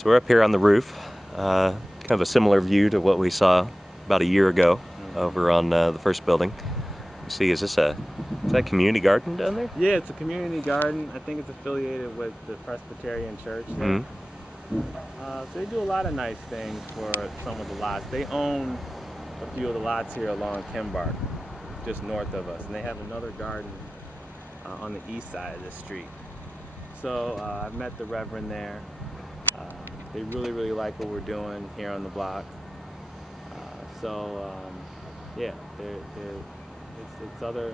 So we're up here on the roof, kind of a similar view to what we saw about a year ago over on the first building. You see, is that a community garden down there? Yeah, it's a community garden. I think it's affiliated with the Presbyterian Church there. So they do a lot of nice things for some of the lots. They own a few of the lots here along Kimbark, just north of us, and they have another garden on the east side of the street. So I've met the Reverend there. They really like what we're doing here on the block. Yeah, it's other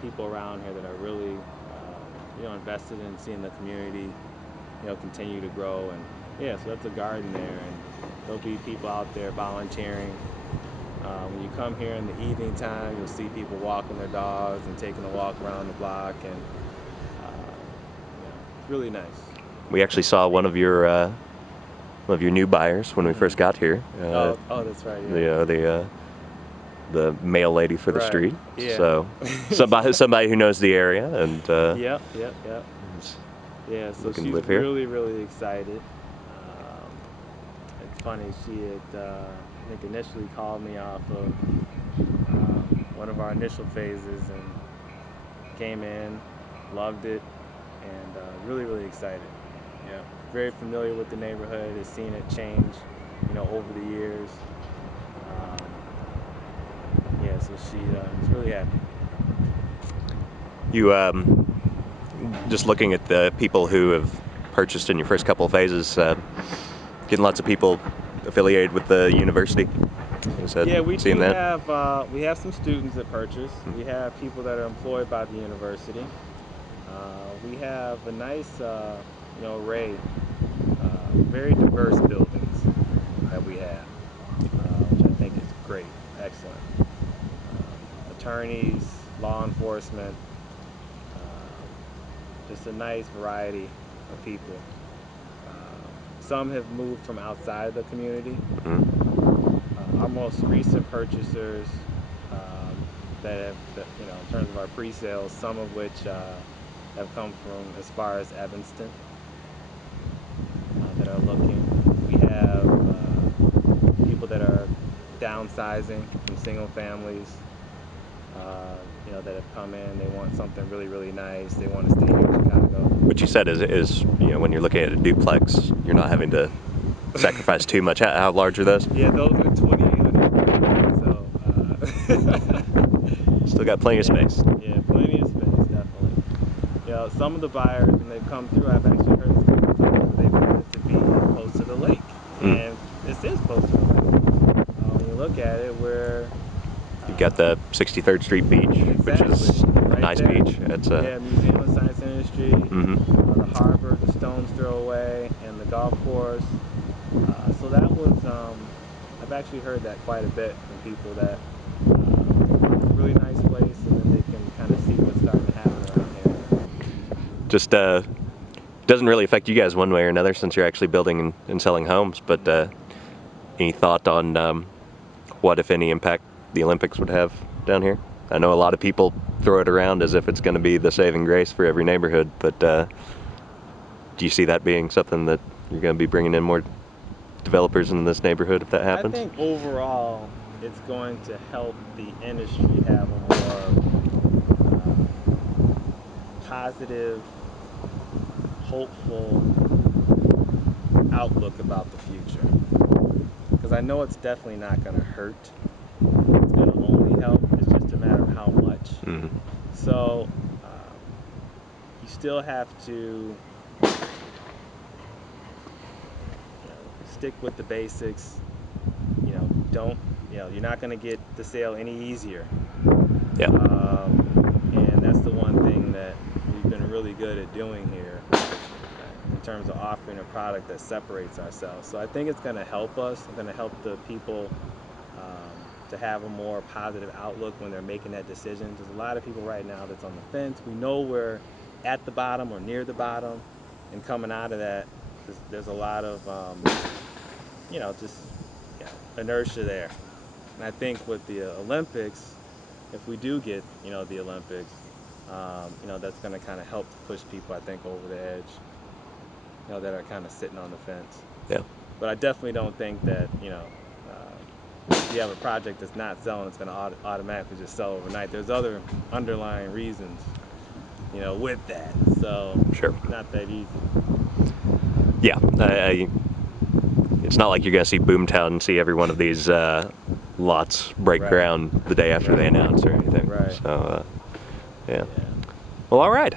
people around here that are really invested in seeing the community continue to grow. And yeah, so that's a garden there, and there'll be people out there volunteering. When you come here in the evening time, you'll see people walking their dogs and taking a walk around the block, and it's really nice. We actually saw one of your new buyers when we first got here. Oh, that's right. Yeah. The mail lady for the Right. street. Yeah. So somebody who knows the area, and Yep. Yeah, so she's really excited. It's funny, she had I think initially called me off of one of our initial phases and came in, loved it, and really excited. Yeah, very familiar with the neighborhood, has seen it change, over the years. Yeah, so she's really happy. You just looking at the people who have purchased in your first couple of phases, getting lots of people affiliated with the university. Yeah, we do have we have some students that purchase. We have people that are employed by the university. We have a nice array, very diverse buildings that we have, which I think is great, excellent. Attorneys, law enforcement, just a nice variety of people. Some have moved from outside of the community. Our most recent purchasers that have, in terms of our pre-sales, some of which have come from as far as Evanston that are looking. We have people that are downsizing from single families, that have come in. They want something really nice. They want to stay here in Chicago. What you said is when you're looking at a duplex, you're not having to sacrifice too much. How large are those? Yeah, those are 2,800. So still got plenty of space. Yeah, plenty of space, definitely. Some of the buyers, when they come through, I've actually heard this couple times, they want it to be close to the lake, and this is close to the lake. When you look at it, you got the 63rd Street beach, which is a nice beach. It's Museum of Science and Industry, the harbor, the stone's throw away, and the golf course. So that was, I've actually heard that quite a bit from people that it's a really nice place, and then they can kind of see what's starting to happen around here. Just doesn't really affect you guys one way or another since you're actually building and selling homes, but any thought on what, if any, impact the Olympics would have down here? I know a lot of people throw it around as if it's going to be the saving grace for every neighborhood, but do you see that being something that you're going to be bringing in more developers in this neighborhood if that happens? I think overall it's going to help the industry have a more positive, hopeful outlook about the future. Because I know it's definitely not going to hurt. It's going to only help. It's just a matter of how much. So you still have to stick with the basics. You're not going to get the sale any easier. Yeah. And that's the one thing that we've been really good at doing here in terms of offering a product that separates ourselves. So I think it's going to help us. It's going to help the people to have a more positive outlook when they're making that decision. There's a lot of people right now that's on the fence. We know we're at the bottom or near the bottom, and coming out of that, there's a lot of inertia there. And I think with the Olympics, if we do get the Olympics, that's going to kind of help to push people, I think, over the edge. that are kind of sitting on the fence. Yeah. But I definitely don't think that if you have a project that's not selling, it's going to automatically just sell overnight. There's other underlying reasons, with that. So Sure. not that easy. Yeah. It's not like you're gonna see Boomtown and see every one of these lots break ground the day after they announce or anything. Right. So, yeah. Yeah. Well, all right.